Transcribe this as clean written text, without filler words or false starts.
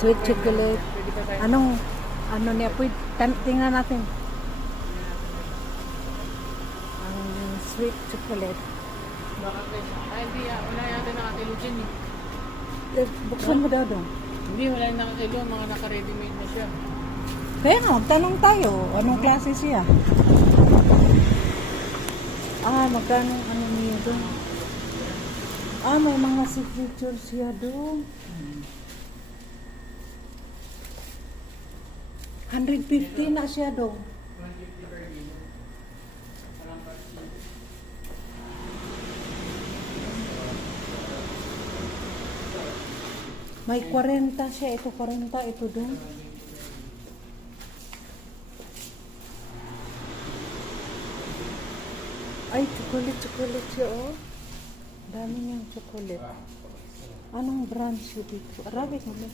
Sweet chocolate. Pwede ba tayo? Anong, ano niya, tingnan natin. Ang sweet chocolate. Baka guys. Ay, hindi. Wala yata nakatilo dyan eh. Buksan mo daw doon. Hindi, wala yung nakatilo. Mga naka-ready-made na siya. Kaya nga, tanong tayo. Anong klase siya? Magkano ano niya doon? May mga signature siya doon. 150 na siya doon. May 40 siya. Ito 40, ito doon. Ay, chocolate siya, oh. Dami niyang chocolate. Anong brand siya dito? Arabic naman.